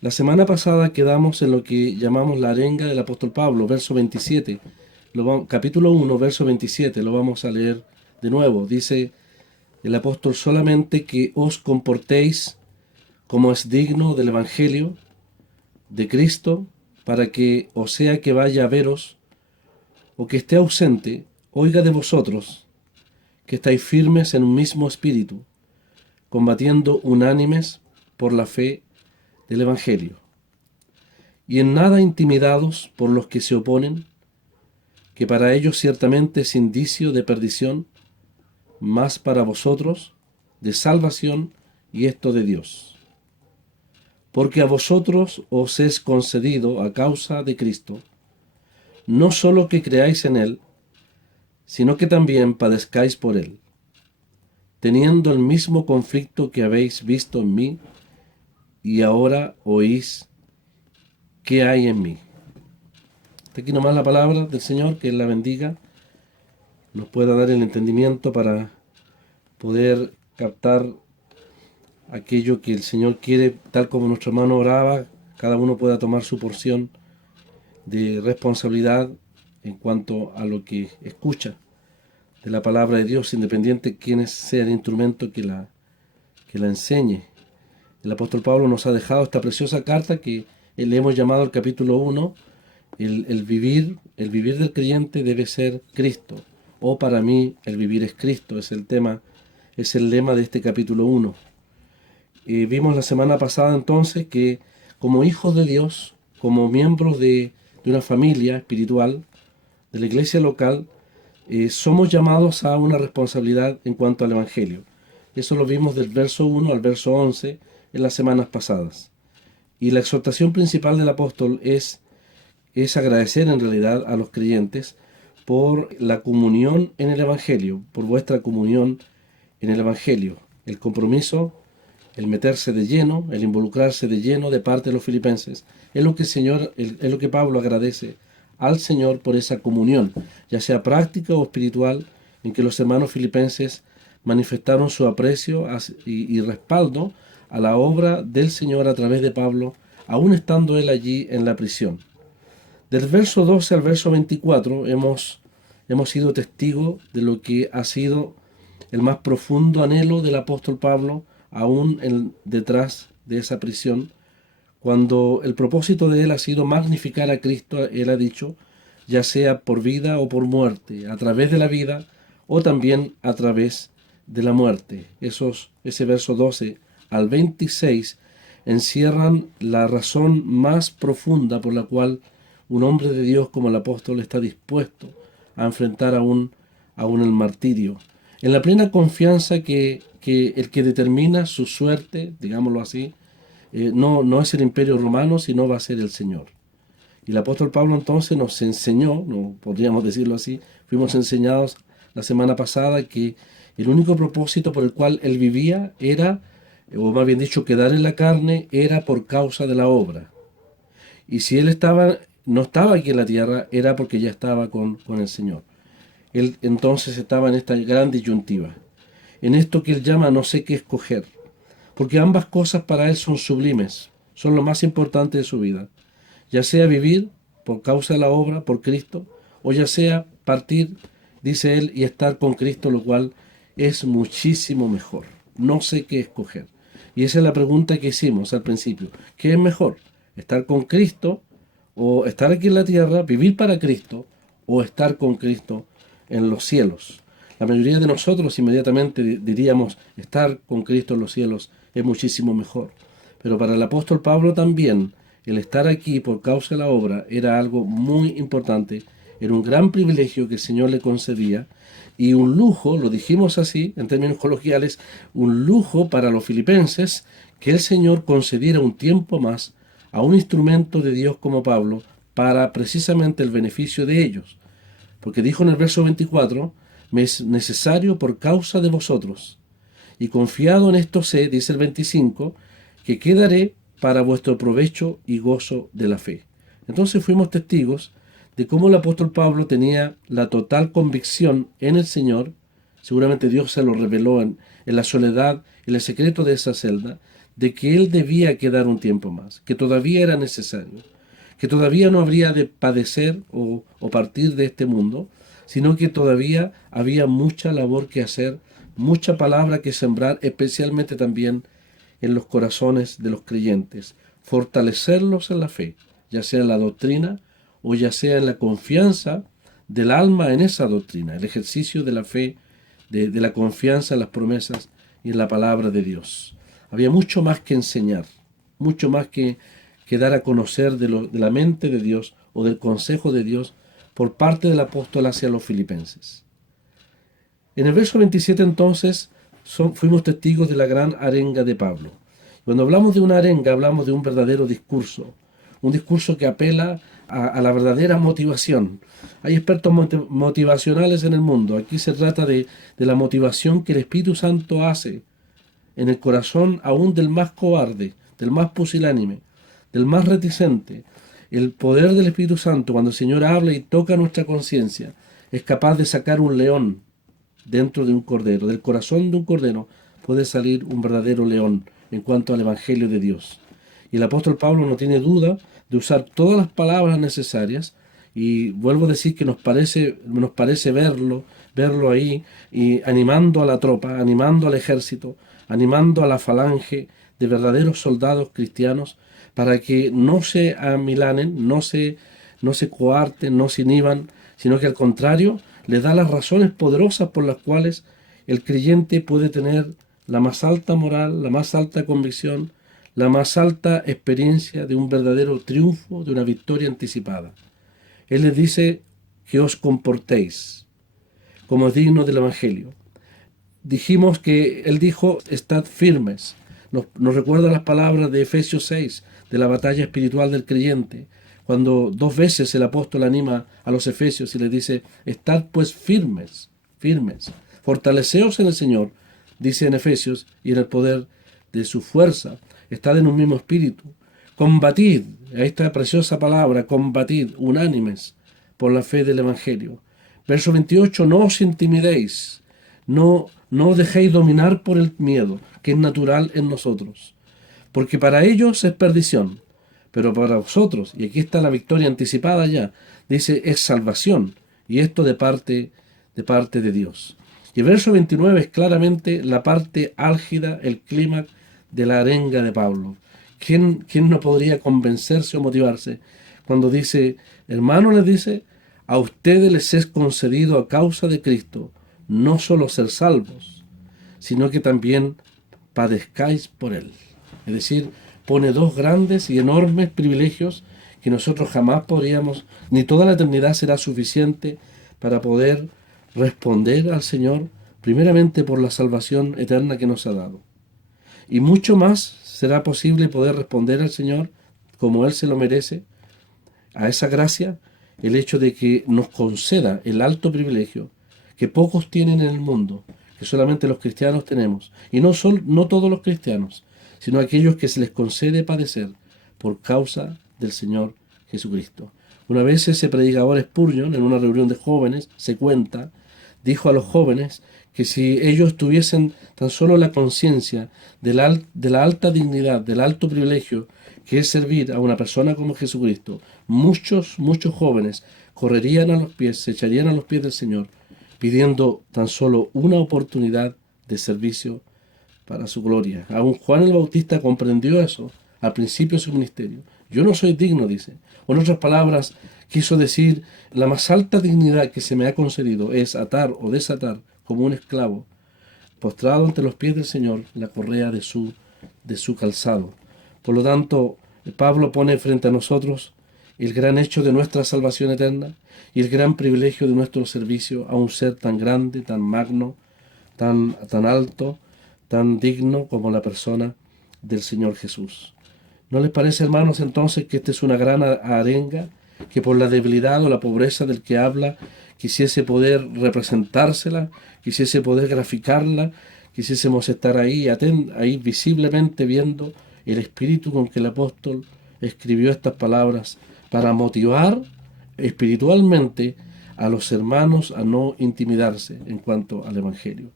La semana pasada quedamos en lo que llamamos la arenga del apóstol Pablo, verso 27. Capítulo 1, verso 27, lo vamos a leer de nuevo. Dice el apóstol: solamente que os comportéis como es digno del Evangelio de Cristo, para que, o sea que vaya a veros, o que esté ausente, oiga de vosotros, que estáis firmes en un mismo espíritu, combatiendo unánimes por la fe del Evangelio, y en nada intimidados por los que se oponen, que para ellos ciertamente es indicio de perdición, mas para vosotros de salvación, y esto de Dios. Porque a vosotros os es concedido a causa de Cristo, no solo que creáis en Él, sino que también padezcáis por Él, teniendo el mismo conflicto que habéis visto en mí, y ahora oís que hay en mí. Hasta aquí nomás la palabra del Señor, que Él la bendiga, nos pueda dar el entendimiento para poder captar aquello que el Señor quiere, tal como nuestro hermano oraba, cada uno pueda tomar su porción de responsabilidad en cuanto a lo que escucha de la palabra de Dios, independiente de quién sea el instrumento que la enseñe. El apóstol Pablo nos ha dejado esta preciosa carta que le hemos llamado el capítulo 1, el vivir del creyente debe ser Cristo, o para mí el vivir es Cristo, es el tema, es el lema de este capítulo 1. Vimos la semana pasada entonces que como hijos de Dios, como miembros de una familia espiritual, de la iglesia local, somos llamados a una responsabilidad en cuanto al Evangelio. Eso lo vimos del verso 1 al verso 11 en las semanas pasadas. Y la exhortación principal del apóstol es agradecer en realidad a los creyentes por la comunión en el Evangelio, por vuestra comunión en el Evangelio, el compromiso, el meterse de lleno, el involucrarse de lleno de parte de los filipenses. Es lo que es lo que Pablo agradece al Señor por esa comunión, ya sea práctica o espiritual, en que los hermanos filipenses manifestaron su aprecio y respaldo a la obra del Señor a través de Pablo, aún estando él allí en la prisión. Del verso 12 al verso 24 hemos sido testigos de lo que ha sido el más profundo anhelo del apóstol Pablo, aún detrás de esa prisión, cuando el propósito de él ha sido magnificar a Cristo. Él ha dicho, ya sea por vida o por muerte, a través de la vida o también a través de la muerte. Ese verso 12 al 26 encierran la razón más profunda por la cual un hombre de Dios como el apóstol está dispuesto a enfrentar aún el martirio, en la plena confianza que el que determina su suerte, digámoslo así, no es el imperio romano, sino va a ser el Señor. Y el apóstol Pablo entonces nos enseñó, no podríamos decirlo así, fuimos enseñados la semana pasada que el único propósito por el cual él vivía era, o más bien dicho, quedar en la carne, era por causa de la obra. Y si él no estaba aquí en la tierra, era porque ya estaba con el Señor. Él entonces estaba en esta gran disyuntiva, en esto que él llama no sé qué escoger, porque ambas cosas para él son sublimes, son lo más importante de su vida, ya sea vivir por causa de la obra, por Cristo, o ya sea partir, dice él, y estar con Cristo, lo cual es muchísimo mejor. No sé qué escoger. Y esa es la pregunta que hicimos al principio. ¿Qué es mejor? ¿Estar con Cristo o estar aquí en la tierra, vivir para Cristo, o estar con Cristo en los cielos? La mayoría de nosotros inmediatamente diríamos, estar con Cristo en los cielos es muchísimo mejor. Pero para el apóstol Pablo también, el estar aquí por causa de la obra era algo muy importante, era un gran privilegio que el Señor le concedía y un lujo, lo dijimos así en términos coloquiales, un lujo para los filipenses que el Señor concediera un tiempo más a un instrumento de Dios como Pablo para precisamente el beneficio de ellos. Porque dijo en el verso 24, me es necesario por causa de vosotros. Y confiado en esto sé, dice el 25, que quedaré para vuestro provecho y gozo de la fe. Entonces fuimos testigos de cómo el apóstol Pablo tenía la total convicción en el Señor, seguramente Dios se lo reveló en la soledad, en el secreto de esa celda, de que él debía quedar un tiempo más, que todavía era necesario, que todavía no habría de padecer o partir de este mundo, sino que todavía había mucha labor que hacer, mucha palabra que sembrar, especialmente también en los corazones de los creyentes, fortalecerlos en la fe, ya sea en la doctrina o ya sea en la confianza del alma en esa doctrina, el ejercicio de la fe, de la confianza en las promesas y en la palabra de Dios. Había mucho más que enseñar, mucho más que dar a conocer de la mente de Dios o del consejo de Dios por parte del apóstol hacia los filipenses. En el verso 27 entonces fuimos testigos de la gran arenga de Pablo. Cuando hablamos de una arenga hablamos de un verdadero discurso, un discurso que apela a la verdadera motivación. Hay expertos motivacionales en el mundo. Aquí se trata de la motivación que el Espíritu Santo hace en el corazón aún del más cobarde, del más pusilánime, del más reticente. El poder del Espíritu Santo, cuando el Señor habla y toca nuestra conciencia, es capaz de sacar un león dentro de un cordero. Del corazón de un cordero puede salir un verdadero león en cuanto al Evangelio de Dios. Y el apóstol Pablo no tiene duda de usar todas las palabras necesarias, y vuelvo a decir que nos parece verlo ahí, y animando a la tropa, animando al ejército, animando a la falange de verdaderos soldados cristianos, para que no se amilanen, no se coarten, no se inhiban, sino que al contrario, les da las razones poderosas por las cuales el creyente puede tener la más alta moral, la más alta convicción, la más alta experiencia de un verdadero triunfo, de una victoria anticipada. Él les dice que os comportéis como es digno del Evangelio. Dijimos que él dijo, estad firmes. Nos recuerda las palabras de Efesios 6, de la batalla espiritual del creyente, cuando 2 veces el apóstol anima a los efesios y les dice, estad pues firmes, firmes, fortaleceos en el Señor, dice en Efesios, y en el poder de su fuerza, estad en un mismo espíritu, combatid, ahí está la preciosa palabra, combatid, unánimes, por la fe del Evangelio. Verso 28, no os intimidéis, no os dejéis dominar por el miedo, que es natural en nosotros, porque para ellos es perdición, pero para vosotros, y aquí está la victoria anticipada ya, dice, es salvación, y esto de parte de Dios. Y el verso 29 es claramente la parte álgida, el clímax de la arenga de Pablo. ¿Quién no podría convencerse o motivarse cuando dice, hermano, les dice, a ustedes les es concedido a causa de Cristo no solo ser salvos, sino que también padezcáis por Él. Es decir, pone 2 grandes y enormes privilegios que nosotros jamás podríamos, ni toda la eternidad será suficiente para poder responder al Señor, primeramente por la salvación eterna que nos ha dado. Y mucho más será posible poder responder al Señor como Él se lo merece, a esa gracia, el hecho de que nos conceda el alto privilegio que pocos tienen en el mundo, que solamente los cristianos tenemos, y no todos los cristianos, sino aquellos que se les concede padecer por causa del Señor Jesucristo. Una vez ese predicador Spurgeon, en una reunión de jóvenes, se cuenta, dijo a los jóvenes que si ellos tuviesen tan solo la conciencia de la alta dignidad, del alto privilegio que es servir a una persona como Jesucristo, muchos jóvenes correrían a los pies, se echarían a los pies del Señor, pidiendo tan solo una oportunidad de servicio para su gloria. Aún Juan el Bautista comprendió eso al principio de su ministerio. Yo no soy digno, dice. O en otras palabras, quiso decir, la más alta dignidad que se me ha concedido es atar o desatar como un esclavo, postrado ante los pies del Señor, la correa de su calzado. Por lo tanto, Pablo pone frente a nosotros el gran hecho de nuestra salvación eterna y el gran privilegio de nuestro servicio a un ser tan grande, tan magno, tan alto, tan digno como la persona del Señor Jesús. ¿No les parece, hermanos, entonces que esta es una gran arenga, que por la debilidad o la pobreza del que habla, quisiese poder representársela, quisiese poder graficarla, quisiésemos estar ahí visiblemente viendo el espíritu con que el apóstol escribió estas palabras para motivar espiritualmente a los hermanos a no intimidarse en cuanto al Evangelio?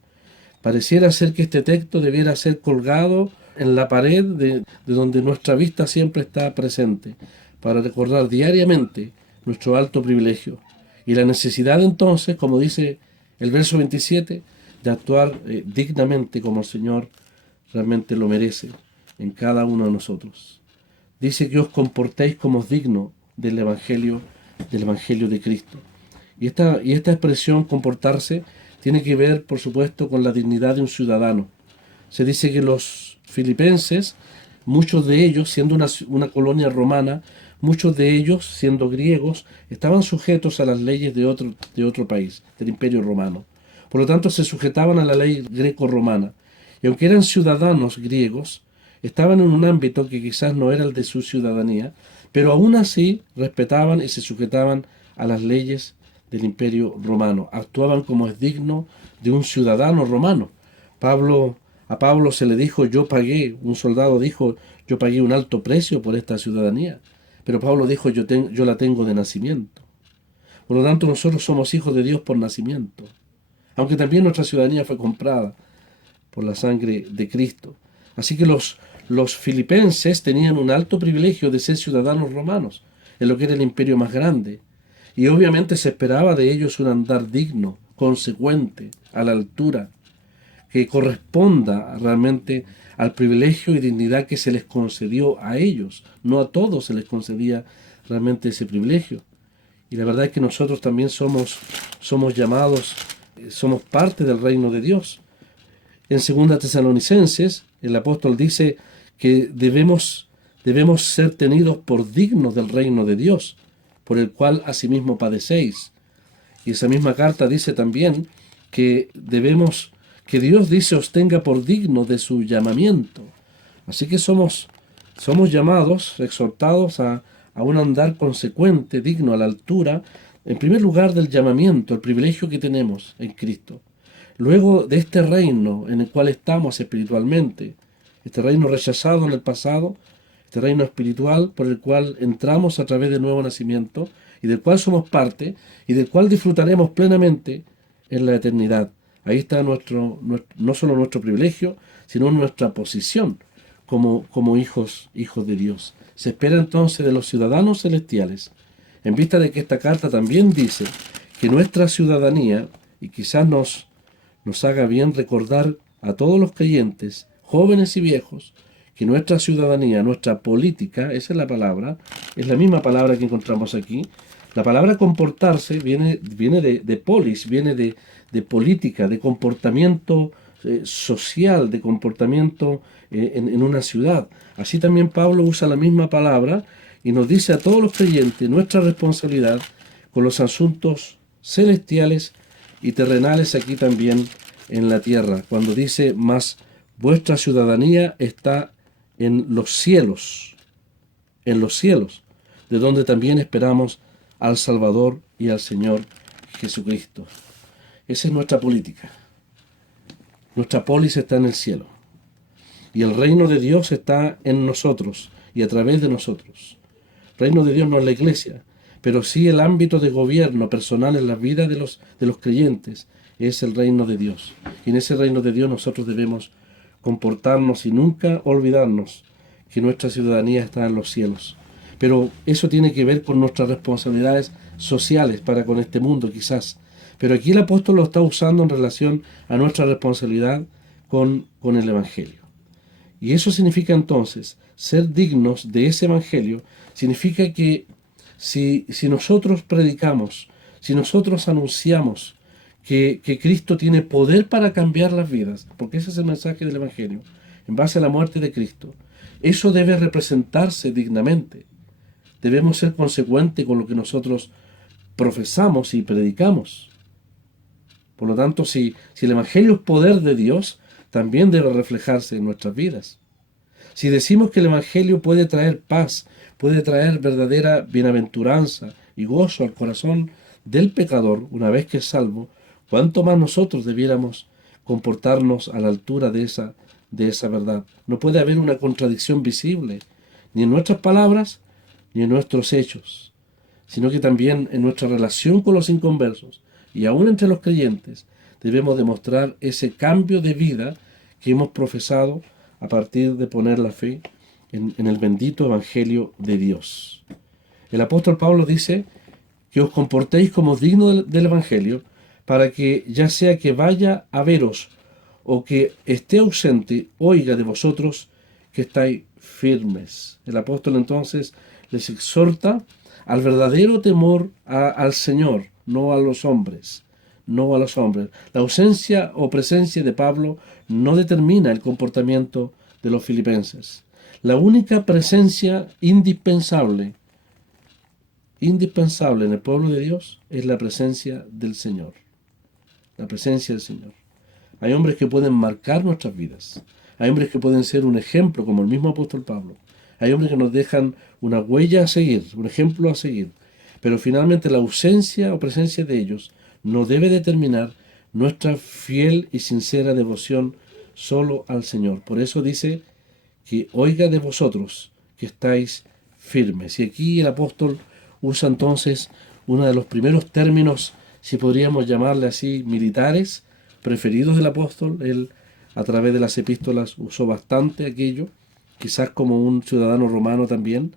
Pareciera ser que este texto debiera ser colgado en la pared de donde nuestra vista siempre está presente, para recordar diariamente nuestro alto privilegio y la necesidad entonces, como dice el verso 27, de actuar dignamente como el Señor realmente lo merece en cada uno de nosotros. Dice que os comportéis como es digno del Evangelio de Cristo. Y esta expresión, comportarse, tiene que ver, por supuesto, con la dignidad de un ciudadano. Se dice que los filipenses, muchos de ellos, siendo una colonia romana, muchos de ellos, siendo griegos, estaban sujetos a las leyes de otro país, del Imperio Romano. Por lo tanto, se sujetaban a la ley greco-romana. Y aunque eran ciudadanos griegos, estaban en un ámbito que quizás no era el de su ciudadanía, pero aún así respetaban y se sujetaban a las leyes del Imperio Romano. Actuaban como es digno de un ciudadano romano. A Pablo se le dijo, un soldado dijo, yo pagué un alto precio por esta ciudadanía. Pero Pablo dijo, yo la tengo de nacimiento. Por lo tanto, nosotros somos hijos de Dios por nacimiento. Aunque también nuestra ciudadanía fue comprada por la sangre de Cristo. Así que los filipenses tenían un alto privilegio de ser ciudadanos romanos, en lo que era el imperio más grande. Y obviamente se esperaba de ellos un andar digno, consecuente, a la altura, que corresponda realmente al privilegio y dignidad que se les concedió a ellos. No a todos se les concedía realmente ese privilegio. Y la verdad es que nosotros también somos llamados, somos parte del reino de Dios. En 2 Tesalonicenses, el apóstol dice que debemos ser tenidos por dignos del reino de Dios, por el cual asimismo padecéis. Y esa misma carta dice también que Dios dice os tenga por digno de su llamamiento. Así que somos llamados, exhortados a un andar consecuente, digno, a la altura, en primer lugar del llamamiento, el privilegio que tenemos en Cristo. Luego de este reino en el cual estamos espiritualmente, este reino rechazado en el pasado, este reino espiritual por el cual entramos a través del nuevo nacimiento y del cual somos parte y del cual disfrutaremos plenamente en la eternidad. Ahí está no solo nuestro privilegio, sino nuestra posición como hijos de Dios. Se espera entonces de los ciudadanos celestiales, en vista de que esta carta también dice que nuestra ciudadanía, y quizás nos haga bien recordar a todos los creyentes, jóvenes y viejos, que nuestra ciudadanía, nuestra política, esa es la palabra, es la misma palabra que encontramos aquí. La palabra comportarse viene de polis, viene de política, de comportamiento social, de comportamiento en una ciudad. Así también Pablo usa la misma palabra y nos dice a todos los creyentes nuestra responsabilidad con los asuntos celestiales y terrenales aquí también en la tierra, cuando dice, más vuestra ciudadanía está en los cielos, de donde también esperamos al Salvador y al Señor Jesucristo. Esa es nuestra política. Nuestra polis está en el cielo. Y el reino de Dios está en nosotros y a través de nosotros. El reino de Dios no es la iglesia, pero sí el ámbito de gobierno personal en la vida de los creyentes es el reino de Dios. Y en ese reino de Dios nosotros debemos comportarnos y nunca olvidarnos que nuestra ciudadanía está en los cielos. Pero eso tiene que ver con nuestras responsabilidades sociales para con este mundo quizás. Pero aquí el apóstol lo está usando en relación a nuestra responsabilidad con el Evangelio. Y eso significa entonces, ser dignos de ese Evangelio, significa que si nosotros predicamos, si nosotros anunciamos que Cristo tiene poder para cambiar las vidas, porque ese es el mensaje del Evangelio, en base a la muerte de Cristo, eso debe representarse dignamente. Debemos ser consecuentes con lo que nosotros profesamos y predicamos. Por lo tanto, si el Evangelio es poder de Dios, también debe reflejarse en nuestras vidas. Si decimos que el Evangelio puede traer paz, puede traer verdadera bienaventuranza y gozo al corazón del pecador una vez que es salvo, ¿cuánto más nosotros debiéramos comportarnos a la altura de esa verdad? No puede haber una contradicción visible, ni en nuestras palabras, ni en nuestros hechos, sino que también en nuestra relación con los inconversos y aún entre los creyentes debemos demostrar ese cambio de vida que hemos profesado a partir de poner la fe en el bendito Evangelio de Dios. El apóstol Pablo dice que os comportéis como dignos del Evangelio, para que ya sea que vaya a veros o que esté ausente, oiga de vosotros que estáis firmes. El apóstol entonces les exhorta al verdadero temor al Señor, no a los hombres. No a los hombres. La ausencia o presencia de Pablo no determina el comportamiento de los filipenses. La única presencia indispensable en el pueblo de Dios es la presencia del Señor. La presencia del Señor. Hay hombres que pueden marcar nuestras vidas. Hay hombres que pueden ser un ejemplo, como el mismo apóstol Pablo. Hay hombres que nos dejan una huella a seguir, un ejemplo a seguir. Pero finalmente la ausencia o presencia de ellos no debe determinar nuestra fiel y sincera devoción solo al Señor. Por eso dice que oiga de vosotros que estáis firmes. Y aquí el apóstol usa entonces uno de los primeros términos, si podríamos llamarle así, militares, preferidos del apóstol. Él a través de las epístolas usó bastante aquello, quizás como un ciudadano romano también,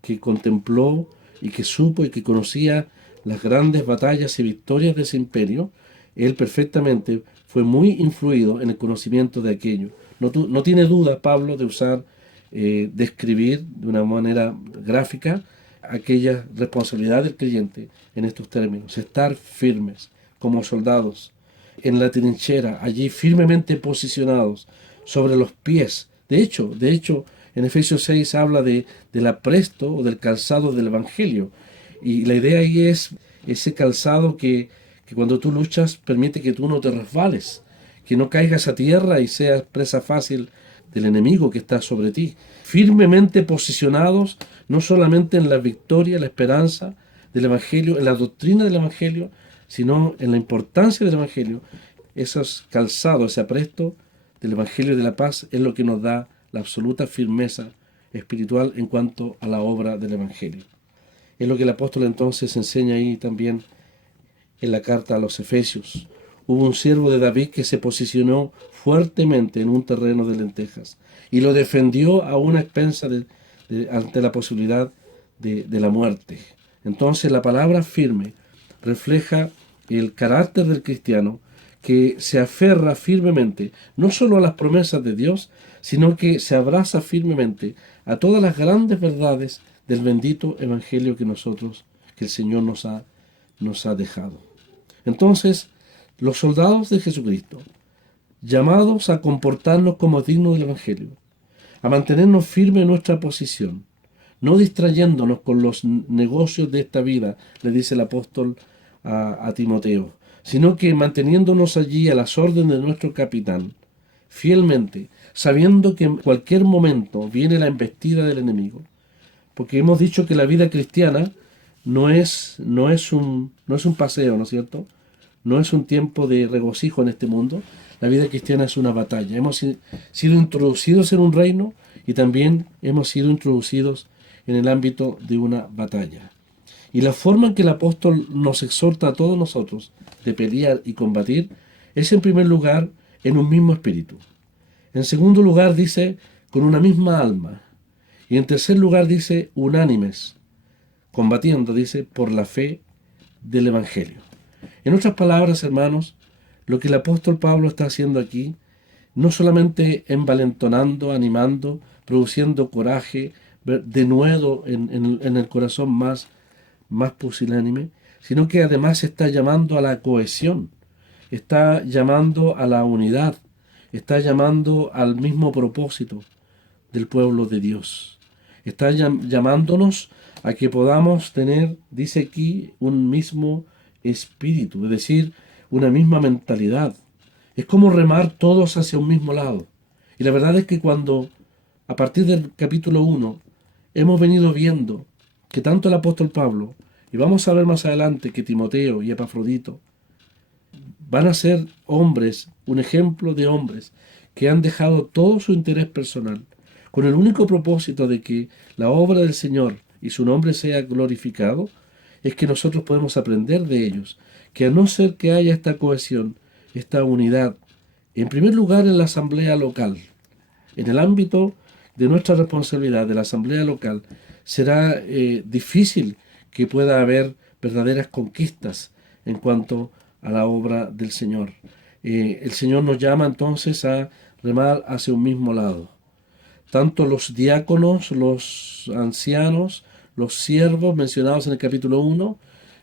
que contempló y que supo y que conocía las grandes batallas y victorias de ese imperio. Él perfectamente fue muy influido en el conocimiento de aquello. No tiene duda Pablo de usar, de escribir de una manera gráfica aquella responsabilidad del creyente en estos términos: estar firmes como soldados en la trinchera, allí firmemente posicionados sobre los pies. De hecho, en Efesios 6 habla del apresto o del calzado del Evangelio. Y la idea ahí es ese calzado que cuando tú luchas permite que tú no te resbales, que no caigas a tierra y seas presa fácil del enemigo que está sobre ti. Firmemente posicionados, no solamente en la victoria, la esperanza del Evangelio, en la doctrina del Evangelio, sino en la importancia del Evangelio. Esos calzados, ese apresto del Evangelio de la paz es lo que nos da la absoluta firmeza espiritual en cuanto a la obra del Evangelio. Es lo que el apóstol entonces enseña ahí también en la carta a los Efesios. Hubo un siervo de David que se posicionó fuertemente en un terreno de lentejas y lo defendió a una expensa ante la posibilidad de la muerte. Entonces la palabra firme refleja el carácter del cristiano, que se aferra firmemente no solo a las promesas de Dios, sino que se abraza firmemente a todas las grandes verdades del bendito Evangelio que el Señor nos ha dejado. Entonces, los soldados de Jesucristo, llamados a comportarnos como dignos del Evangelio, a mantenernos firmes en nuestra posición, no distrayéndonos con los negocios de esta vida, le dice el apóstol a Timoteo, sino que manteniéndonos allí a las órdenes de nuestro capitán, fielmente, sabiendo que en cualquier momento viene la embestida del enemigo. Porque hemos dicho que la vida cristiana no es un paseo, ¿no es cierto? No es un tiempo de regocijo en este mundo. La vida cristiana es una batalla. Hemos sido introducidos en un reino y también hemos sido introducidos en el ámbito de una batalla. Y la forma en que el apóstol nos exhorta a todos nosotros de pelear y combatir es, en primer lugar, en un mismo espíritu. En segundo lugar dice, con una misma alma. Y en tercer lugar dice, unánimes, combatiendo, dice, por la fe del Evangelio. En otras palabras, hermanos, lo que el apóstol Pablo está haciendo aquí, no solamente envalentonando, animando, produciendo coraje, denuedo en el corazón más pusilánime, sino que además está llamando a la cohesión, está llamando a la unidad, está llamando al mismo propósito del pueblo de Dios. Está llamándonos a que podamos tener, dice aquí, un mismo espíritu, es decir, una misma mentalidad. Es como remar todos hacia un mismo lado. Y la verdad es que cuando, a partir del capítulo 1, hemos venido viendo que tanto el apóstol Pablo, y vamos a ver más adelante que Timoteo y Epafrodito, van a ser hombres, un ejemplo de hombres que han dejado todo su interés personal con el único propósito de que la obra del Señor y su nombre sea glorificado, es que nosotros podemos aprender de ellos, que a no ser que haya esta cohesión, esta unidad, en primer lugar en la asamblea local, en el ámbito de nuestra responsabilidad de la asamblea local, será difícil que pueda haber verdaderas conquistas en cuanto a la obra del Señor. El Señor nos llama entonces a remar hacia un mismo lado. Tanto los diáconos, los ancianos, los siervos mencionados en el capítulo 1,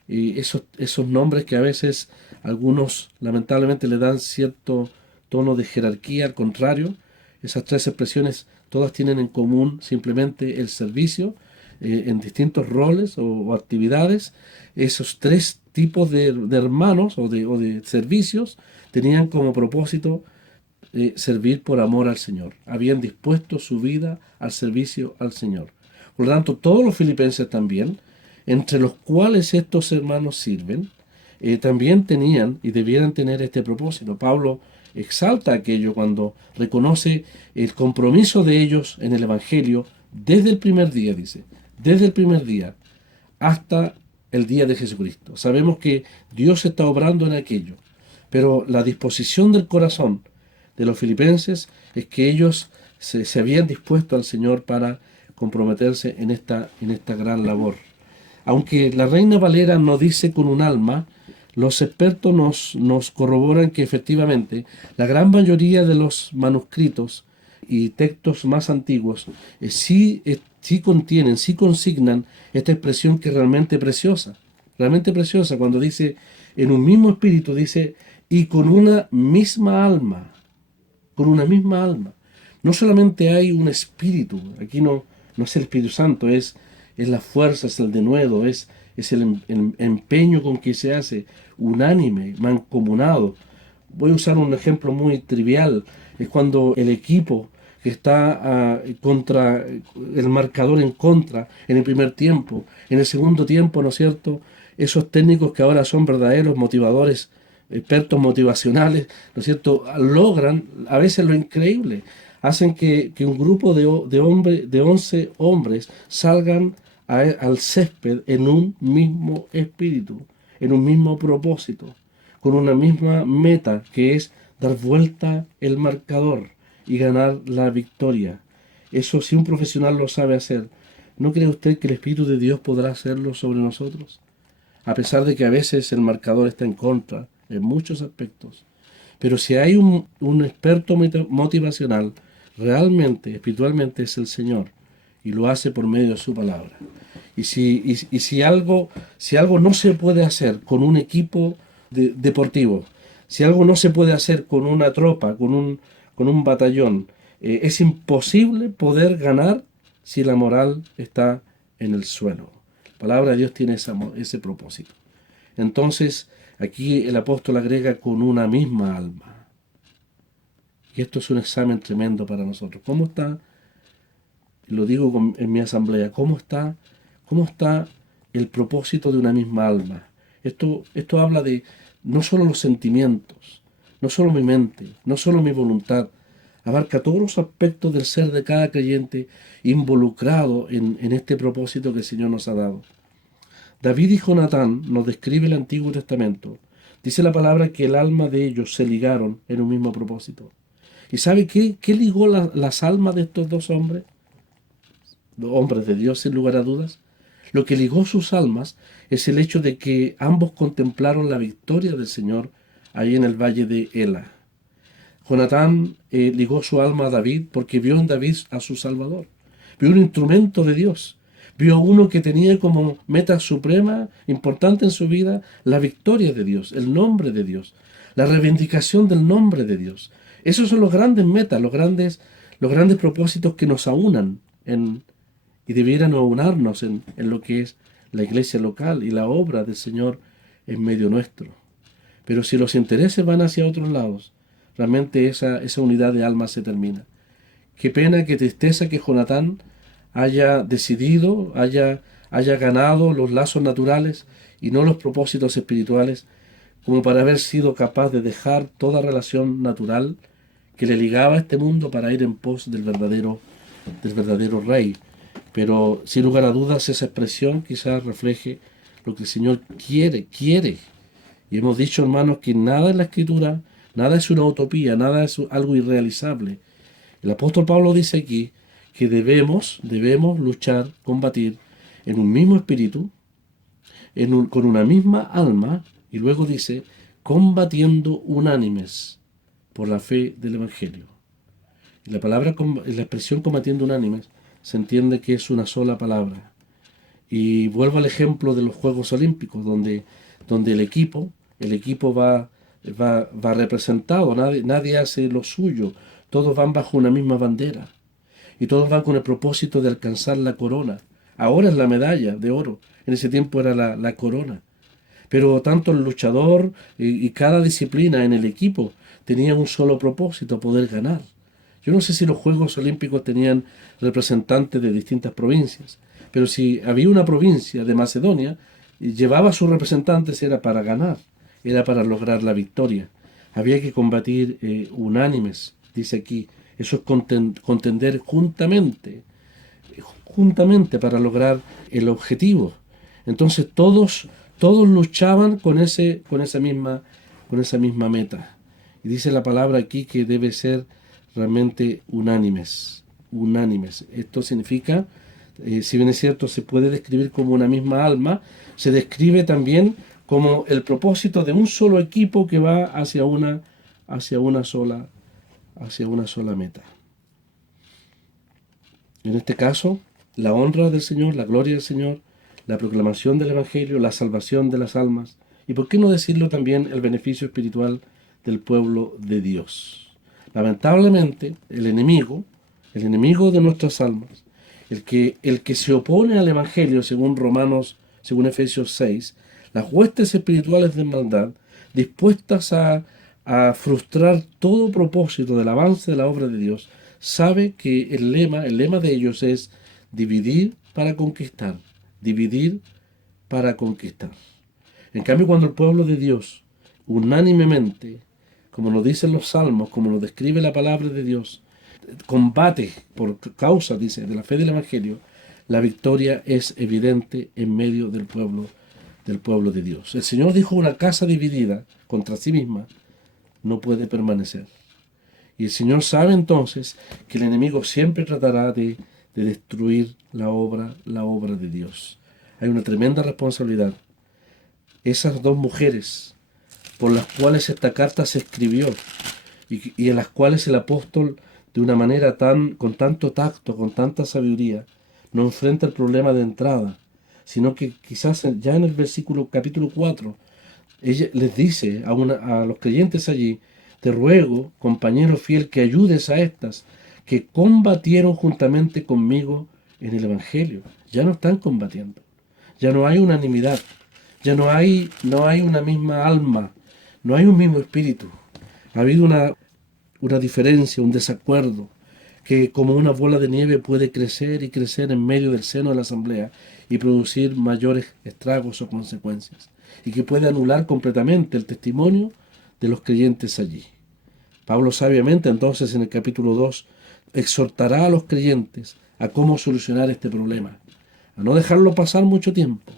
y esos nombres que a veces algunos lamentablemente le dan cierto tono de jerarquía, al contrario, esas tres expresiones todas tienen en común simplemente el servicio en distintos roles o actividades. Esos tres tipos de hermanos o de servicios tenían como propósito servir por amor al Señor. Habían dispuesto su vida al servicio al Señor. Por lo tanto, todos los filipenses también, entre los cuales estos hermanos sirven, también tenían y debieran tener este propósito. Pablo exalta aquello cuando reconoce el compromiso de ellos en el Evangelio desde el primer día, dice, desde el primer día hasta el día de Jesucristo. Sabemos que Dios está obrando en aquello, pero la disposición del corazón de los filipenses es que ellos se habían dispuesto al Señor para comprometerse en esta gran labor. Aunque la Reina Valera no dice con un alma, los expertos nos corroboran que efectivamente la gran mayoría de los manuscritos y textos más antiguos sí contienen, sí consignan esta expresión que es realmente preciosa, cuando dice en un mismo espíritu, dice, y con una misma alma. No solamente hay un espíritu, aquí no es el Espíritu Santo, es la fuerza, es el denuedo, es el empeño con que se hace, unánime, mancomunado. Voy a usar un ejemplo muy trivial, es cuando el equipo que está contra el marcador en contra en el primer tiempo, en el segundo tiempo, ¿no es cierto?, esos técnicos que ahora son verdaderos motivadores, expertos motivacionales, ¿no es cierto?, logran a veces lo increíble, hacen que un grupo de 11 hombres salgan al césped en un mismo espíritu, en un mismo propósito, con una misma meta, que es dar vuelta el marcador y ganar la victoria. Eso, si un profesional lo sabe hacer, ¿no cree usted que el Espíritu de Dios podrá hacerlo sobre nosotros? A pesar de que a veces el marcador está en contra, en muchos aspectos. Pero si hay un experto motivacional, realmente, espiritualmente, es el Señor, y lo hace por medio de su palabra. Y si algo no se puede hacer con un equipo deportivo, si algo no se puede hacer con una tropa, con un batallón, es imposible poder ganar si la moral está en el suelo. La palabra de Dios tiene ese propósito. Entonces, aquí el apóstol agrega con una misma alma. Y esto es un examen tremendo para nosotros. ¿Cómo está? Lo digo en mi asamblea. ¿Cómo está el propósito de una misma alma? Esto habla de no solo los sentimientos, no solo mi mente, no solo mi voluntad. Abarca todos los aspectos del ser de cada creyente involucrado en este propósito que el Señor nos ha dado. David y Jonatán nos describe el Antiguo Testamento. Dice la palabra que el alma de ellos se ligaron en un mismo propósito. ¿Y sabe qué ligó las almas de estos dos hombres? Los hombres de Dios, sin lugar a dudas. Lo que ligó sus almas es el hecho de que ambos contemplaron la victoria del Señor ahí en el valle de Ela. Jonatán ligó su alma a David porque vio en David a su Salvador. Vio un instrumento de Dios. Vio a uno que tenía como meta suprema, importante en su vida, la victoria de Dios, el nombre de Dios, la reivindicación del nombre de Dios. Esos son los grandes metas, los grandes propósitos que nos aunan y debieran aunarnos en lo que es la iglesia local y la obra del Señor en medio nuestro. Pero si los intereses van hacia otros lados, realmente esa unidad de alma se termina. Qué pena, qué tristeza que Jonatán haya decidido, haya ganado los lazos naturales y no los propósitos espirituales, como para haber sido capaz de dejar toda relación natural que le ligaba a este mundo para ir en pos del verdadero Rey. Pero sin lugar a dudas esa expresión quizás refleje lo que el Señor quiere. Y hemos dicho, hermanos, que nada en la Escritura, nada es una utopía, nada es algo irrealizable. El apóstol Pablo dice aquí que debemos luchar, combatir en un mismo espíritu, con una misma alma, y luego dice, combatiendo unánimes por la fe del Evangelio. Y la expresión combatiendo unánimes se entiende que es una sola palabra. Y vuelvo al ejemplo de los Juegos Olímpicos, donde el equipo va representado, nadie hace lo suyo, todos van bajo una misma bandera y todos van con el propósito de alcanzar la corona. Ahora es la medalla de oro, en ese tiempo era la corona. Pero tanto el luchador y cada disciplina en el equipo tenía un solo propósito, poder ganar. Yo no sé si los Juegos Olímpicos tenían representantes de distintas provincias, pero si había una provincia de Macedonia, y llevaba a sus representantes era para ganar, era para lograr la victoria. Había que combatir unánimes, dice aquí. Eso es contender juntamente para lograr el objetivo. Entonces todos luchaban con esa misma meta. Y dice la palabra aquí que debe ser realmente unánimes. Esto significa, si bien es cierto, se puede describir como una misma alma, se describe también como el propósito de un solo equipo que va hacia una sola meta. En este caso, la honra del Señor, la gloria del Señor, la proclamación del Evangelio, la salvación de las almas, y por qué no decirlo también, el beneficio espiritual del pueblo de Dios. Lamentablemente, el enemigo de nuestras almas, el que se opone al Evangelio, según Efesios 6, las huestes espirituales de maldad, dispuestas a frustrar todo propósito del avance de la obra de Dios, sabe que el lema de ellos es dividir para conquistar, dividir para conquistar. En cambio, cuando el pueblo de Dios, unánimemente, como nos dicen los salmos, como nos describe la palabra de Dios, combate por causa, dice, de la fe del Evangelio, la victoria es evidente en medio del pueblo de Dios. El Señor dijo: una casa dividida contra sí misma no puede permanecer. Y el Señor sabe entonces que el enemigo siempre tratará de destruir la obra de Dios. Hay una tremenda responsabilidad. Esas dos mujeres por las cuales esta carta se escribió y en las cuales el apóstol, de una manera con tanto tacto, con tanta sabiduría, no enfrenta el problema de entrada, sino que quizás ya en el capítulo 4, ella les dice a los creyentes allí: te ruego, compañero fiel, que ayudes a estas que combatieron juntamente conmigo en el Evangelio. Ya no están combatiendo, ya no hay unanimidad, ya no hay una misma alma, no hay un mismo espíritu. Ha habido una diferencia, un desacuerdo, que como una bola de nieve puede crecer y crecer en medio del seno de la asamblea y producir mayores estragos o consecuencias, y que puede anular completamente el testimonio de los creyentes allí. Pablo sabiamente entonces en el capítulo 2 exhortará a los creyentes a cómo solucionar este problema, a no dejarlo pasar mucho tiempo,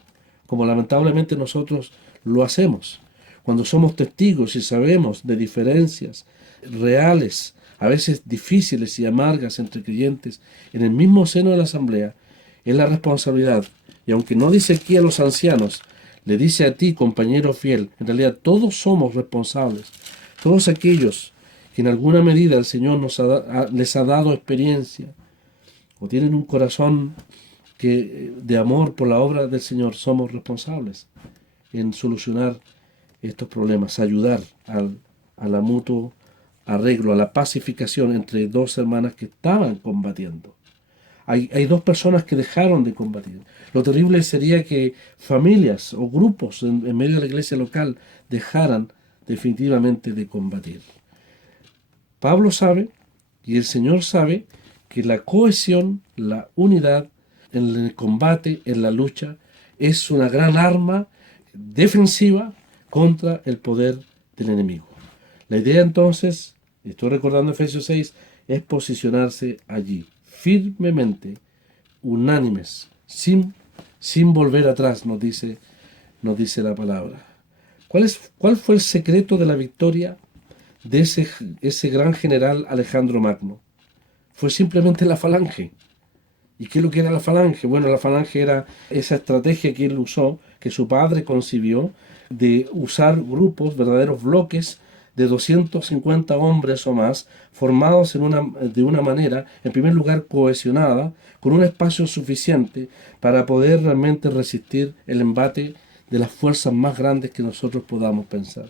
como lamentablemente nosotros lo hacemos, cuando somos testigos y sabemos de diferencias reales, a veces difíciles y amargas entre creyentes en el mismo seno de la asamblea. Es la responsabilidad, y aunque no dice aquí a los ancianos, le dice a ti, compañero fiel, en realidad todos somos responsables, todos aquellos que en alguna medida el Señor les ha dado experiencia o tienen un corazón de amor por la obra del Señor, somos responsables en solucionar estos problemas, ayudar a la mutuo arreglo, a la pacificación entre dos hermanas que estaban combatiendo. Hay dos personas que dejaron de combatir. Lo terrible sería que familias o grupos en medio de la iglesia local dejaran definitivamente de combatir. Pablo sabe, y el Señor sabe, que la cohesión, la unidad en el combate, en la lucha, es una gran arma defensiva contra el poder del enemigo. La idea entonces, estoy recordando Efesios 6, es posicionarse allí, firmemente, unánimes, sin volver atrás, nos dice la palabra. ¿Cuál fue el secreto de la victoria de ese gran general Alejandro Magno? fue simplemente la falange. ¿Y qué es lo que era la falange? Bueno, la falange era esa estrategia que él usó, que su padre concibió, de usar grupos, verdaderos bloques de 250 hombres o más, formados de una manera, en primer lugar, cohesionada, con un espacio suficiente para poder realmente resistir el embate de las fuerzas más grandes que nosotros podamos pensar.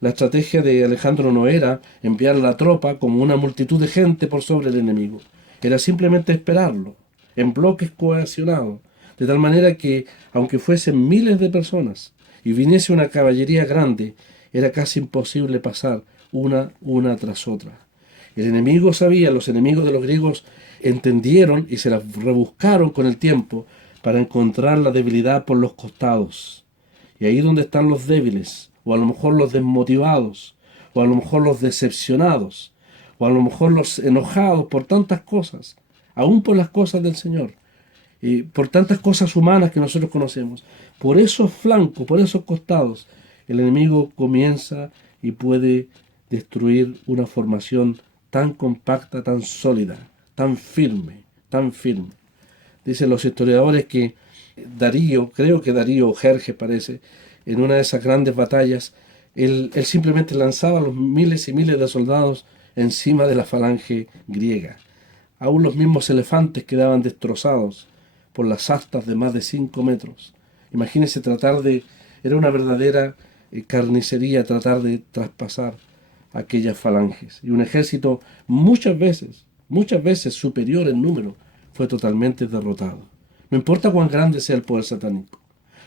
La estrategia de Alejandro no era enviar la tropa como una multitud de gente por sobre el enemigo. Era simplemente esperarlo, en bloques cohesionados, de tal manera que, aunque fuesen miles de personas y viniese una caballería grande, era casi imposible pasar una tras otra. El enemigo sabía, los enemigos de los griegos entendieron y se las rebuscaron con el tiempo para encontrar la debilidad por los costados. Y ahí donde están los débiles, o a lo mejor los desmotivados, o a lo mejor los decepcionados, o a lo mejor los enojados por tantas cosas, aún por las cosas del Señor, y por tantas cosas humanas que nosotros conocemos. Por esos flancos, por esos costados, el enemigo comienza y puede destruir una formación tan compacta, tan sólida, tan firme, tan firme. Dicen los historiadores que Darío, creo que Darío o Jerjes parece, en una de esas grandes batallas, él simplemente lanzaba los miles y miles de soldados encima de la falange griega. Aún los mismos elefantes quedaban destrozados por las astas de más de 5 metros. Imagínense era una verdadera carnicería tratar de traspasar aquellas falanges. Y un ejército muchas veces superior en número, fue totalmente derrotado. No importa cuán grande sea el poder satánico,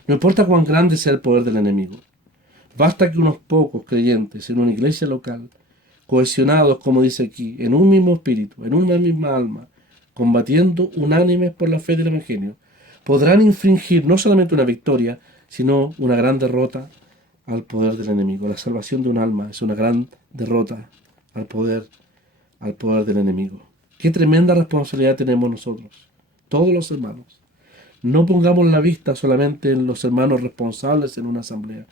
no importa cuán grande sea el poder del enemigo. Basta que unos pocos creyentes en una iglesia local, cohesionados, como dice aquí, en un mismo espíritu, en una misma alma, combatiendo unánimes por la fe del Evangelio, podrán infringir no solamente una victoria, sino una gran derrota al poder del enemigo. La salvación de un alma es una gran derrota al poder del enemigo. Qué tremenda responsabilidad tenemos nosotros, todos los hermanos. No pongamos la vista solamente en los hermanos responsables en una asamblea.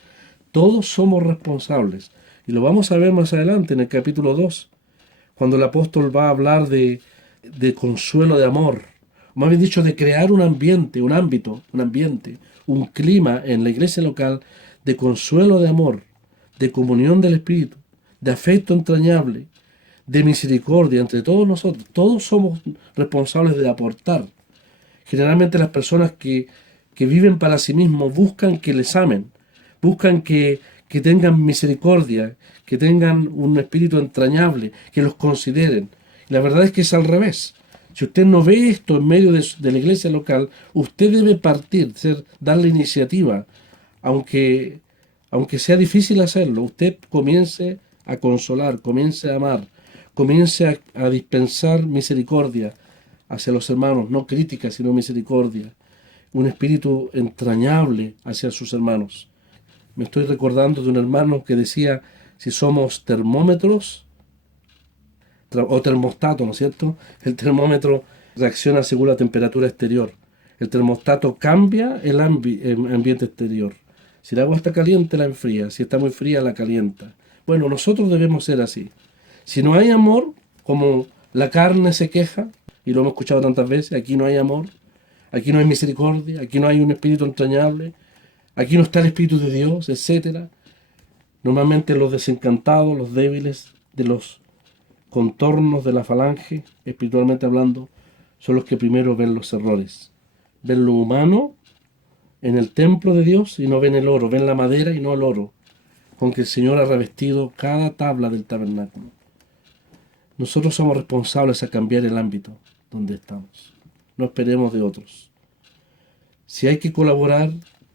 Todos somos responsables. Y lo vamos a ver más adelante en el capítulo 2, cuando el apóstol va a hablar de consuelo de amor. Más bien dicho, de crear un ambiente, un clima en la iglesia local de consuelo de amor, de comunión del Espíritu, de afecto entrañable, de misericordia entre todos nosotros. Todos somos responsables de aportar. Generalmente las personas que viven para sí mismos buscan que les amen, buscan que tengan misericordia, que tengan un espíritu entrañable, que los consideren. Y la verdad es que es al revés. Si usted no ve esto en medio de la iglesia local, usted debe partir, dar la iniciativa, aunque sea difícil hacerlo. Usted comience a consolar, comience a amar, comience a dispensar misericordia hacia los hermanos, no crítica, sino misericordia, un espíritu entrañable hacia sus hermanos. Me estoy recordando de un hermano que decía, si somos termómetros o termostato, ¿no es cierto? El termómetro reacciona según la temperatura exterior. El termostato cambia el ambiente exterior. Si el agua está caliente, la enfría. Si está muy fría, la calienta. Bueno, nosotros debemos ser así. Si no hay amor, como la carne se queja, y lo hemos escuchado tantas veces, aquí no hay amor, aquí no hay misericordia, aquí no hay un espíritu entrañable, aquí no está el Espíritu de Dios, etc. Normalmente los desencantados, los débiles de los contornos de la falange, espiritualmente hablando, son los que primero ven los errores. Ven lo humano en el templo de Dios y no ven el oro, ven la madera y no el oro, con que el Señor ha revestido cada tabla del tabernáculo. Nosotros somos responsables a cambiar el ámbito donde estamos. No esperemos de otros. Si hay que colaborar,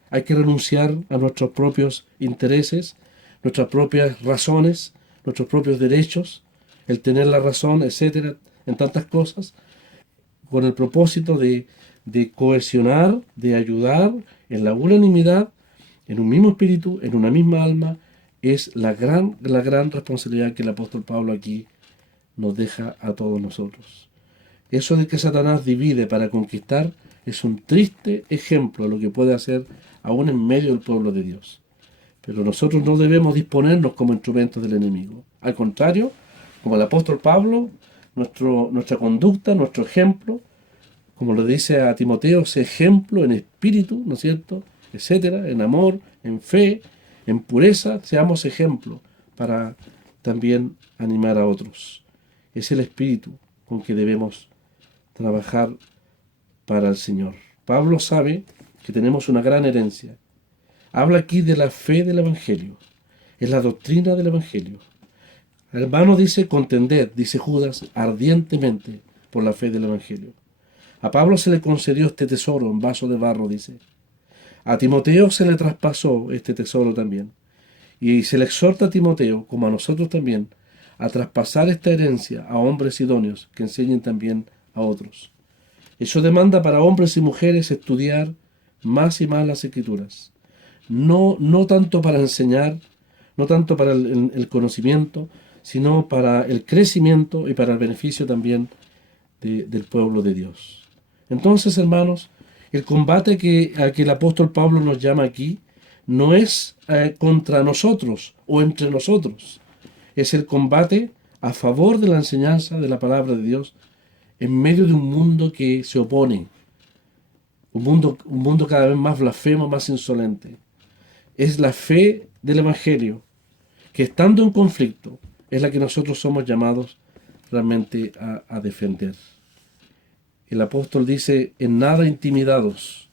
hay que renunciar a nuestros propios intereses, nuestras propias razones, nuestros propios derechos, el tener la razón, etcétera, en tantas cosas, con el propósito de cohesionar, de ayudar en la unanimidad, en un mismo espíritu, en una misma alma, es la gran responsabilidad que el apóstol Pablo aquí nos deja a todos nosotros. Eso de que Satanás divide para conquistar es un triste ejemplo de lo que puede hacer aún en medio del pueblo de Dios. Pero nosotros no debemos disponernos como instrumentos del enemigo. Al contrario, como el apóstol Pablo, nuestra conducta, nuestro ejemplo, como lo dice a Timoteo, sé ejemplo en espíritu, ¿no es cierto?, etcétera, en amor, en fe, en pureza, seamos ejemplo para también animar a otros. Es el espíritu con que debemos trabajar para el Señor. Pablo sabe que tenemos una gran herencia. Habla aquí de la fe del Evangelio. Es la doctrina del Evangelio. Hermano, dice, contended, dice Judas, ardientemente por la fe del Evangelio. A Pablo se le concedió este tesoro en vaso de barro, dice. A Timoteo se le traspasó este tesoro también. Y se le exhorta a Timoteo, como a nosotros también, a traspasar esta herencia a hombres idóneos que enseñen también a otros. Eso demanda para hombres y mujeres estudiar más y más las Escrituras. No tanto para enseñar, no tanto para el conocimiento, sino para el crecimiento y para el beneficio también del pueblo de Dios. Entonces, hermanos, el combate a que el apóstol Pablo nos llama aquí no es contra nosotros o entre nosotros. Es el combate a favor de la enseñanza de la palabra de Dios en medio de un mundo que se opone, un mundo cada vez más blasfemo, más insolente. Es la fe del Evangelio que, estando en conflicto, es la que nosotros somos llamados realmente a defender. El apóstol dice, en nada intimidados,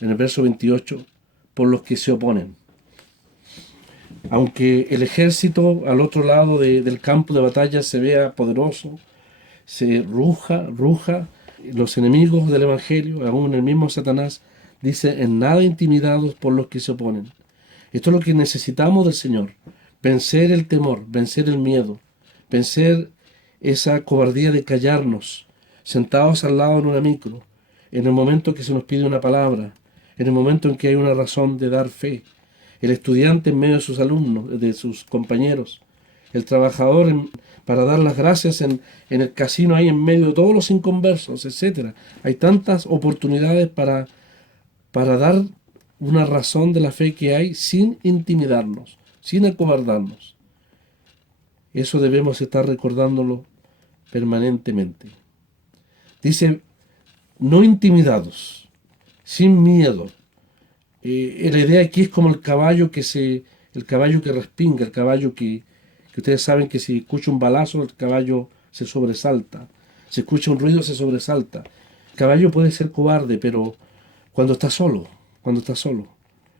en el verso 28, por los que se oponen. Aunque el ejército al otro lado del campo de batalla se vea poderoso, se ruja, los enemigos del Evangelio, aún el mismo Satanás, dice, en nada intimidados por los que se oponen. Esto es lo que necesitamos del Señor, vencer el temor, vencer el miedo, vencer esa cobardía de callarnos, sentados al lado en una micro, en el momento que se nos pide una palabra, en el momento en que hay una razón de dar fe, el estudiante en medio de sus alumnos, de sus compañeros, el trabajador para dar las gracias en el casino ahí en medio de todos los inconversos, etc. Hay tantas oportunidades para dar una razón de la fe que hay sin intimidarnos, sin acobardarnos. Eso debemos estar recordándolo permanentemente. Dice, no intimidados, sin miedo. La idea aquí es como el caballo que respinga, el caballo que ustedes saben que si escucha un balazo, el caballo se sobresalta. Si escucha un ruido, se sobresalta. El caballo puede ser cobarde, pero cuando está solo,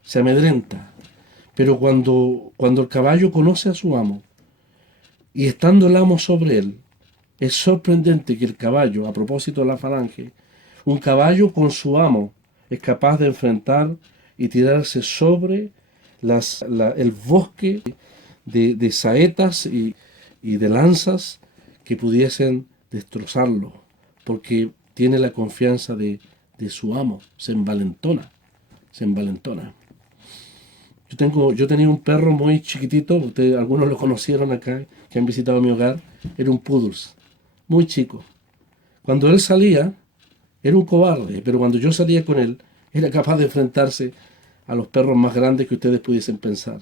se amedrenta. Pero cuando el caballo conoce a su amo, y estando el amo sobre él, es sorprendente que el caballo, a propósito de la falange, un caballo con su amo es capaz de enfrentar y tirarse sobre el bosque de saetas y de lanzas que pudiesen destrozarlo, porque tiene la confianza de su amo, se envalentona. Yo tenía un perro muy chiquitito, algunos lo conocieron acá, que han visitado mi hogar, era un poodles, muy chico. Cuando él salía, era un cobarde, pero cuando yo salía con él, era capaz de enfrentarse a los perros más grandes que ustedes pudiesen pensar.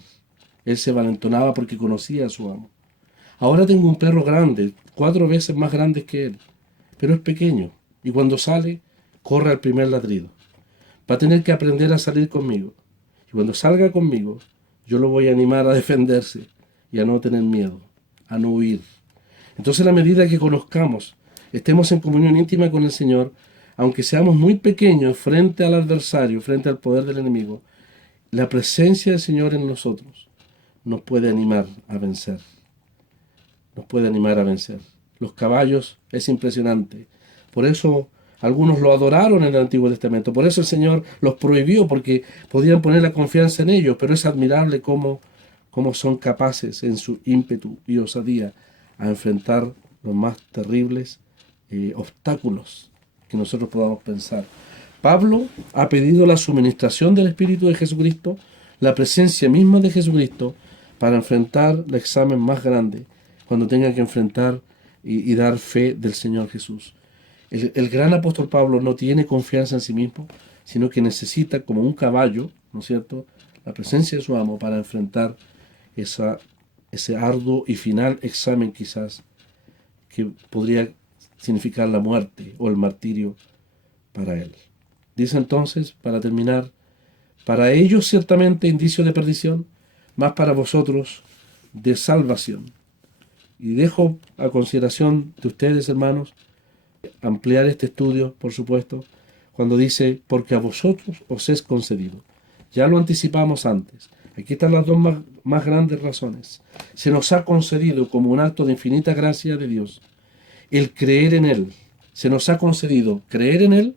Él se valentonaba porque conocía a su amo. Ahora tengo un perro grande, 4 veces más grande que él, pero es pequeño, y cuando sale, corre al primer ladrido. Va a tener que aprender a salir conmigo. Y cuando salga conmigo, yo lo voy a animar a defenderse y a no tener miedo, a no huir. Entonces, a la medida que conozcamos, estemos en comunión íntima con el Señor, aunque seamos muy pequeños frente al adversario, frente al poder del enemigo, la presencia del Señor en nosotros nos puede animar a vencer. Los caballos es impresionante. Por eso algunos lo adoraron en el Antiguo Testamento. Por eso el Señor los prohibió, porque podían poner la confianza en ellos. Pero es admirable cómo son capaces en su ímpetu y osadía a enfrentar los más terribles obstáculos que nosotros podamos pensar. Pablo ha pedido la suministración del Espíritu de Jesucristo, la presencia misma de Jesucristo, para enfrentar el examen más grande, cuando tenga que enfrentar y dar fe del Señor Jesús. El gran apóstol Pablo no tiene confianza en sí mismo, sino que necesita, como un caballo, ¿no es cierto?, la presencia de su amo para enfrentar ese arduo y final examen quizás que podría significar la muerte o el martirio para él. Dice entonces, para terminar, para ellos ciertamente indicio de perdición, mas para vosotros de salvación. Y dejo a consideración de ustedes, hermanos, ampliar este estudio, por supuesto, cuando dice, porque a vosotros os es concedido. Ya lo anticipamos antes. Aquí están las dos más grandes razones. Se nos ha concedido como un acto de infinita gracia de Dios el creer en Él. Se nos ha concedido creer en Él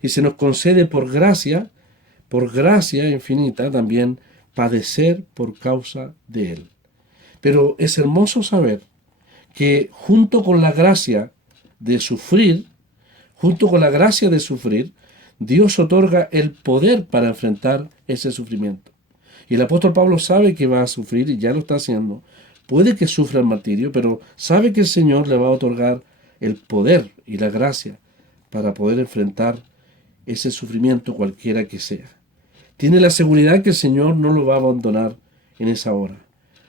y se nos concede por gracia infinita también, padecer por causa de Él. Pero es hermoso saber que junto con la gracia de sufrir, Dios otorga el poder para enfrentar ese sufrimiento. Y el apóstol Pablo sabe que va a sufrir y ya lo está haciendo. Puede que sufra el martirio, pero sabe que el Señor le va a otorgar el poder y la gracia para poder enfrentar ese sufrimiento cualquiera que sea. Tiene la seguridad que el Señor no lo va a abandonar en esa hora.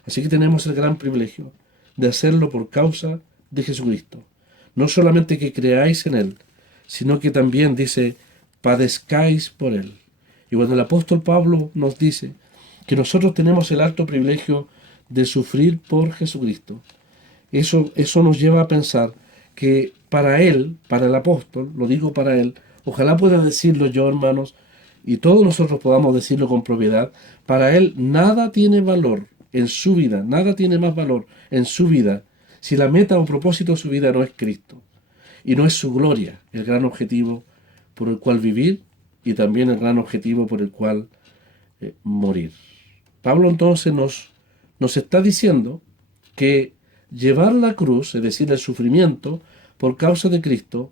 Así que tenemos el gran privilegio de hacerlo por causa de Jesucristo. No solamente que creáis en Él, sino que también dice, padezcáis por Él. Y cuando el apóstol Pablo nos dice que nosotros tenemos el alto privilegio de sufrir por Jesucristo, eso nos lleva a pensar que para Él, para el apóstol, lo digo para Él, ojalá pueda decirlo yo, hermanos, y todos nosotros podamos decirlo con propiedad, para Él nada tiene valor en su vida, nada tiene más valor en su vida, si la meta o propósito de su vida no es Cristo, y no es su gloria, el gran objetivo por el cual vivir, y también el gran objetivo por el cual morir. Pablo entonces nos está diciendo que llevar la cruz, es decir, el sufrimiento por causa de Cristo,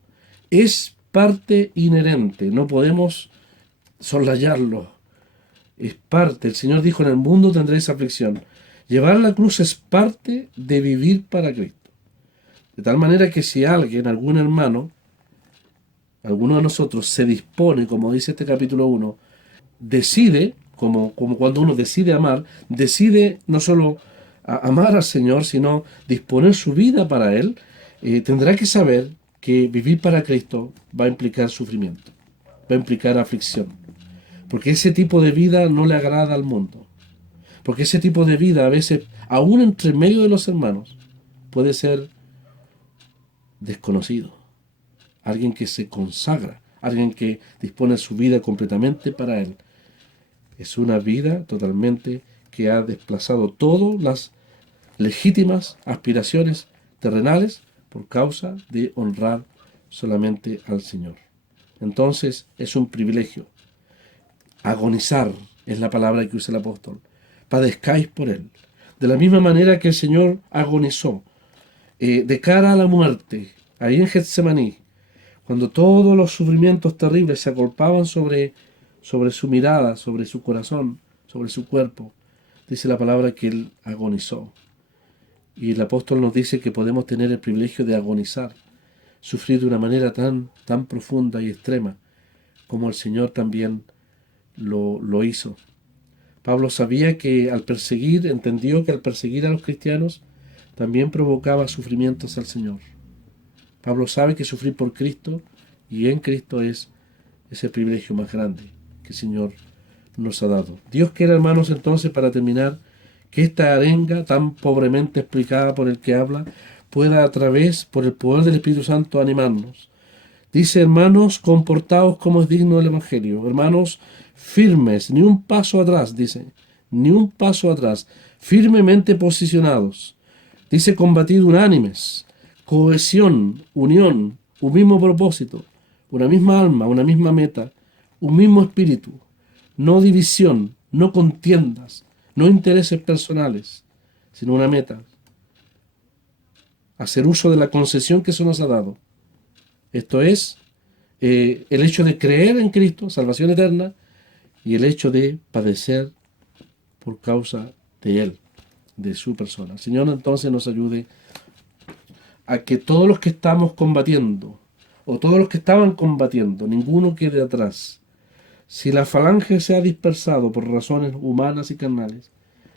es parte inherente, no podemos soslayarlo, es parte. El Señor dijo, en el mundo tendréis aflicción. Llevar la cruz es parte de vivir para Cristo. De tal manera que si alguien, algún hermano, alguno de nosotros se dispone, como dice este capítulo 1, decide, como cuando uno decide amar, decide no solo amar al Señor, sino disponer su vida para Él, tendrá que saber que vivir para Cristo va a implicar sufrimiento, va a implicar aflicción. Porque ese tipo de vida no le agrada al mundo. Porque ese tipo de vida a veces, aún entre medio de los hermanos, puede ser desconocido. Alguien que se consagra, alguien que dispone su vida completamente para Él. Es una vida totalmente que ha desplazado todas las legítimas aspiraciones terrenales por causa de honrar solamente al Señor. Entonces es un privilegio. Agonizar es la palabra que usa el apóstol. Padezcáis por Él. De la misma manera que el Señor agonizó de cara a la muerte, ahí en Getsemaní, cuando todos los sufrimientos terribles se agolpaban sobre su mirada, sobre su corazón, sobre su cuerpo, dice la palabra que Él agonizó. Y el apóstol nos dice que podemos tener el privilegio de agonizar, sufrir de una manera tan profunda y extrema, como el Señor también lo hizo. Pablo sabía que entendió que al perseguir a los cristianos, también provocaba sufrimientos al Señor. Pablo sabe que sufrir por Cristo y en Cristo es el privilegio más grande que el Señor nos ha dado. Dios quiere, hermanos, entonces, para terminar, que esta arenga tan pobremente explicada por el que habla, pueda por el poder del Espíritu Santo, animarnos. Dice, hermanos, comportaos como es digno del Evangelio. Hermanos, firmes, ni un paso atrás, dice, ni un paso atrás, firmemente posicionados. Dice, combatid unánimes, cohesión, unión, un mismo propósito, una misma alma, una misma meta, un mismo espíritu, no división, no contiendas, no intereses personales, sino una meta. Hacer uso de la concesión que se nos ha dado. Esto es el hecho de creer en Cristo, salvación eterna, y el hecho de padecer por causa de Él, de su persona. El Señor entonces nos ayude a que todos los que estamos combatiendo, o todos los que estaban combatiendo, ninguno quede atrás. Si la falange se ha dispersado por razones humanas y carnales,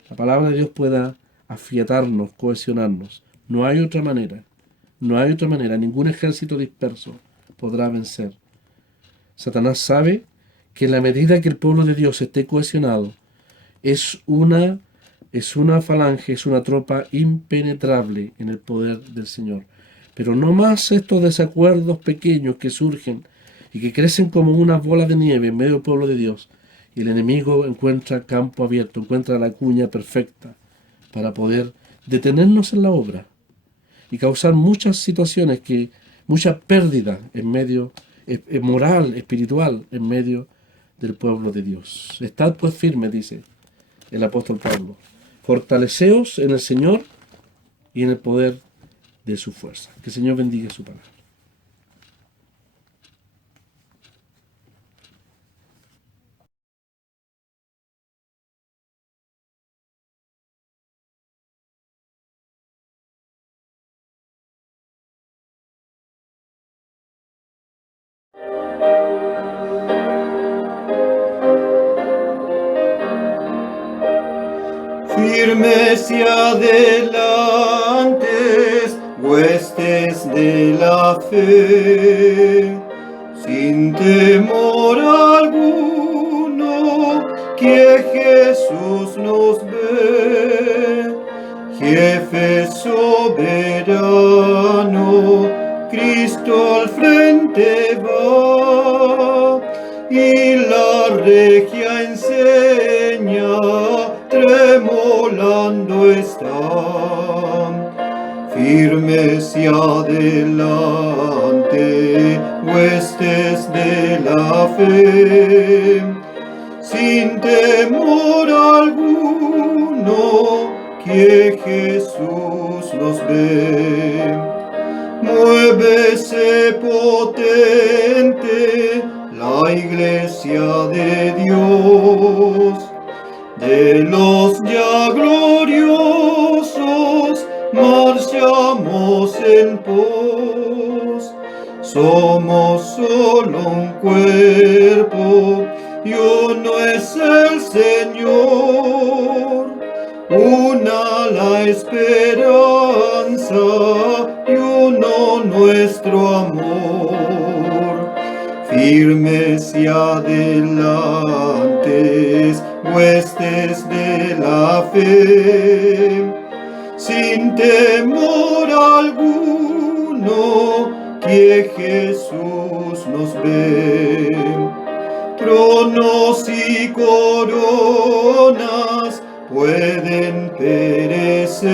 la palabra de Dios pueda afiatarnos, cohesionarnos. No hay otra manera. No hay otra manera, ningún ejército disperso podrá vencer. Satanás sabe que en la medida que el pueblo de Dios esté cohesionado, es una falange, es una tropa impenetrable en el poder del Señor. Pero no más estos desacuerdos pequeños que surgen y que crecen como unas bolas de nieve en medio del pueblo de Dios. Y el enemigo encuentra campo abierto, encuentra la cuña perfecta para poder detenernos en la obra y causar muchas situaciones mucha pérdida en medio, moral, espiritual, en medio del pueblo de Dios. Estad pues firmes, dice el apóstol Pablo. Fortaleceos en el Señor y en el poder de su fuerza. Que el Señor bendiga su palabra. Firmes y adelantes, huestes de la fe, sin temor alguno, que Jesús nos ve, jefe soberano, Cristo al frente va, y la regia enseña, tremolando están, firmes y adelante, huestes de la fe, sin temor alguno, que Jesús nos ve. Muévese potente la iglesia de Dios, de los ya gloriosos marchamos en pos. Somos solo un cuerpo y uno es el Señor. Una la esperanza y uno nuestro amor. Firmes y adelantes, huestes de la fe, sin temor alguno, que Jesús nos ve. Tronos y coronas pueden perecer,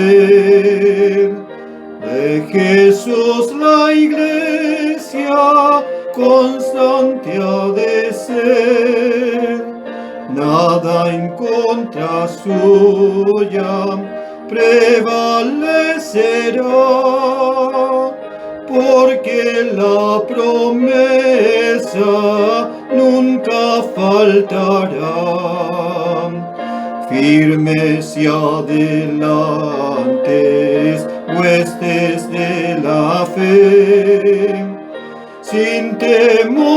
de Jesús la iglesia constante ha de ser. Nada en contra suya prevalecerá, porque la promesa nunca faltará. Firmes y adelantes, huestes de la fe, sin temor